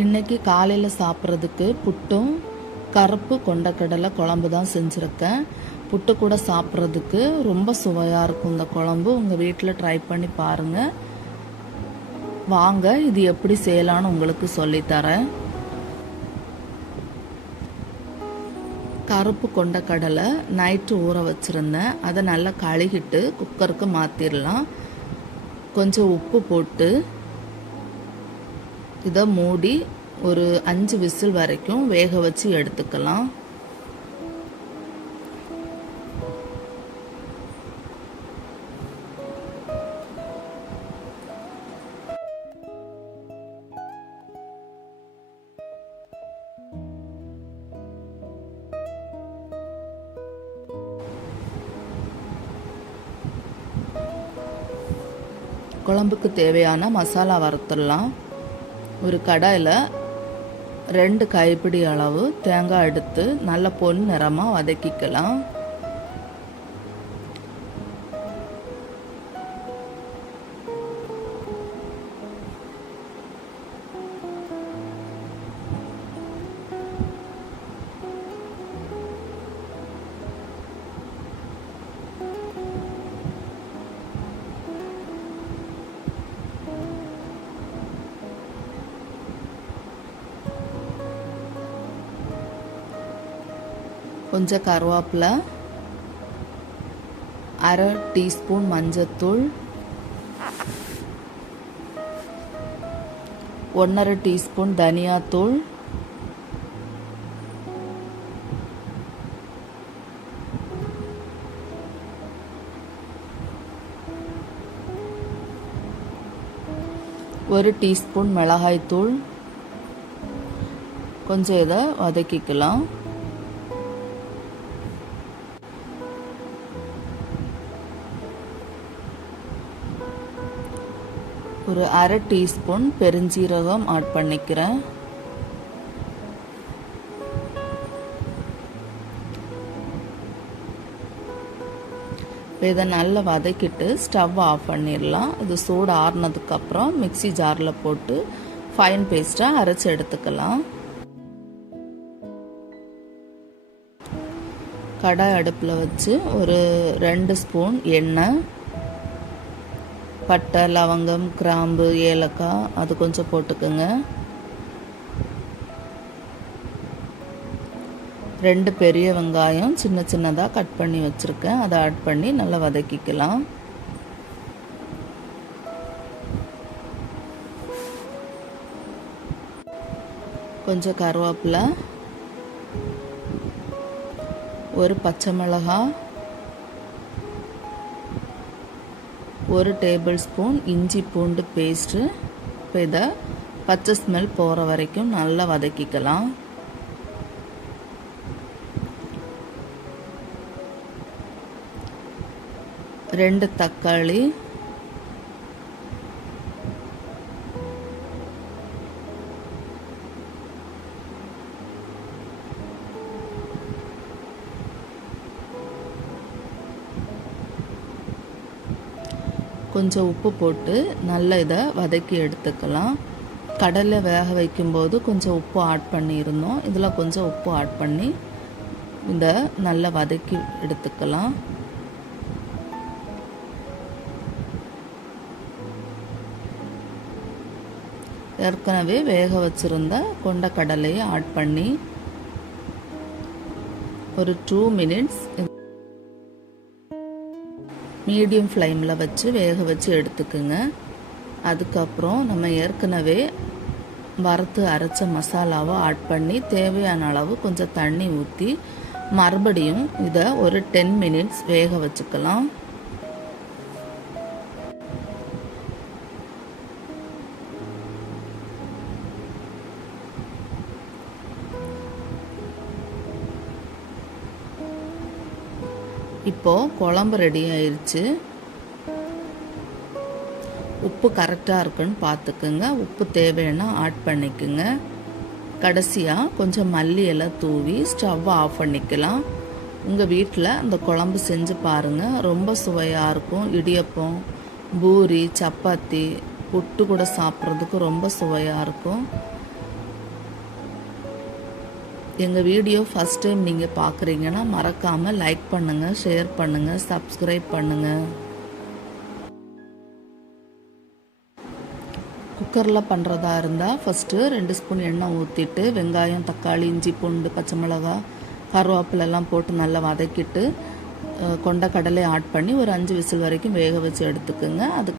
இன்றைக்கி காலையில் சாப்பிட்றதுக்கு புட்டும் கருப்பு கொண்டக்கடலை குழம்பு தான் செஞ்சுருக்கேன். புட்டு கூட சாப்பிட்றதுக்கு ரொம்ப சுவையாக இருக்கும் இந்த குழம்பு. உங்கள் வீட்டில் ட்ரை பண்ணி பாருங்கள். வாங்க இது எப்படி செய்யலான்னு உங்களுக்கு சொல்லித்தரேன். கருப்பு கொண்டக்கடலை நைட்டு ஊற வச்சுருந்தேன். அதை நல்லா கழுகிட்டு குக்கருக்கு மாற்றிடலாம். கொஞ்சம் உப்பு போட்டு இதை மூடி ஒரு 5 விசில் வரைக்கும் வேக வச்சு எடுத்துக்கலாம். குழம்புக்கு தேவையான மசாலா வறுத்துடலாம். ஒரு கடாயில் 2 கைப்பிடி அளவு தேங்காய் எடுத்து நல்ல பொன் நிறமாக வதக்கிக்கலாம். கொஞ்சம் கருவேப்பிலை, 1/2 டீஸ்பூன் மஞ்சத்தூள், 1/2 டீஸ்பூன் தனியாத்தூள், ஒரு டீஸ்பூன் மிளகாய்த்தூள். கொஞ்சம் இதை வதக்கிக்கலாம். ஒரு 1/2 டீஸ்பூன் பெருஞ்சீரகம் ஆட் பண்ணிக்கிறேன். இதை நல்லா வதக்கிட்டு ஸ்டவ் ஆஃப் பண்ணிடலாம். இது சூடு ஆறுனதுக்கப்புறம் மிக்சி ஜாரில் போட்டு ஃபைன் பேஸ்ட்டாக அரைச்சி எடுத்துக்கலாம். கடாய் அடுப்பில் வச்சு ஒரு 2 ஸ்பூன் எண்ணெய், பட்டை, லவங்கம், கிராம்பு, ஏலக்காய் அது கொஞ்சம் போட்டுக்கோங்க. 2 பெரிய வெங்காயம் சின்ன சின்னதாக கட் பண்ணி வச்சுருக்கேன். அதை ஆட் பண்ணி நல்லா வதக்கிக்கலாம். கொஞ்சம் கருவேப்பிலை, ஒரு பச்சை மிளகாய், 1 டேபிள் ஸ்பூன் இஞ்சி பூண்டு பேஸ்ட்டு. இப்போ இதை பச்சை ஸ்மெல் போகிற வரைக்கும் நல்லா வதக்கிக்கலாம். ரெண்டு தக்காளி, கொஞ்சம் உப்பு போட்டு நல்லா இதை வதக்கி எடுத்துக்கலாம். கடலை வேக வைக்கும்போது கொஞ்சம் உப்பு ஆட் பண்ணியிருந்தோம். இதில் கொஞ்சம் உப்பு ஆட் பண்ணி இதை நல்லா வதக்கி எடுத்துக்கலாம். ஏற்கனவே வேக வச்சுருந்த கொண்டக்கடலையை ஆட் பண்ணி ஒரு 2 மினிட்ஸ் மீடியம் ஃப்ளேமில் வச்சு வேக வச்சு எடுத்துக்குங்க. அதுக்கப்புறம் நம்ம ஏற்கனவே வறுத்து அரைச்ச மசாலாவை ஆட் பண்ணி தேவையான அளவு கொஞ்சம் தண்ணி ஊற்றி மறுபடியும் இதை ஒரு 10 மினிட்ஸ் வேக வச்சுக்கலாம். இப்போது குழம்பு ரெடி ஆயிடுச்சு. உப்பு கரெக்டாக இருக்குன்னு பார்த்துக்குங்க. உப்பு தேவைன்னா ஆட் பண்ணிக்குங்க. கடைசியாக கொஞ்சம் மல்லி எல்லாம் தூவி ஸ்டவ்வை ஆஃப் பண்ணிக்கலாம். உங்கள் வீட்டில் அந்த குழம்பு செஞ்சு பாருங்கள். ரொம்ப சுவையாக இருக்கும். இடியப்பம், பூரி, சப்பாத்தி, புட்டு கூட சாப்பிட்றதுக்கு ரொம்ப சுவையாக இருக்கும். எங்கள் வீடியோ ஃபஸ்ட் டைம் நீங்கள் பார்க்குறீங்கன்னா மறக்காமல் லைக் பண்ணுங்கள், ஷேர் பண்ணுங்கள், சப்ஸ்கிரைப் பண்ணுங்கள். குக்கரில் பண்ணுறதா இருந்தால் ஃபஸ்ட்டு 2 ஸ்பூன் எண்ணெய் ஊற்றிட்டு வெங்காயம், தக்காளி, இஞ்சி, பூண்டு, பச்சை மிளகாய், கருவேப்பிலெல்லாம் போட்டு நல்லா வதக்கிட்டு கொண்டக்கடலை ஆட் பண்ணி ஒரு 5 விசில் வரைக்கும் வேக வச்சு எடுத்துக்கோங்க. அதுக்கு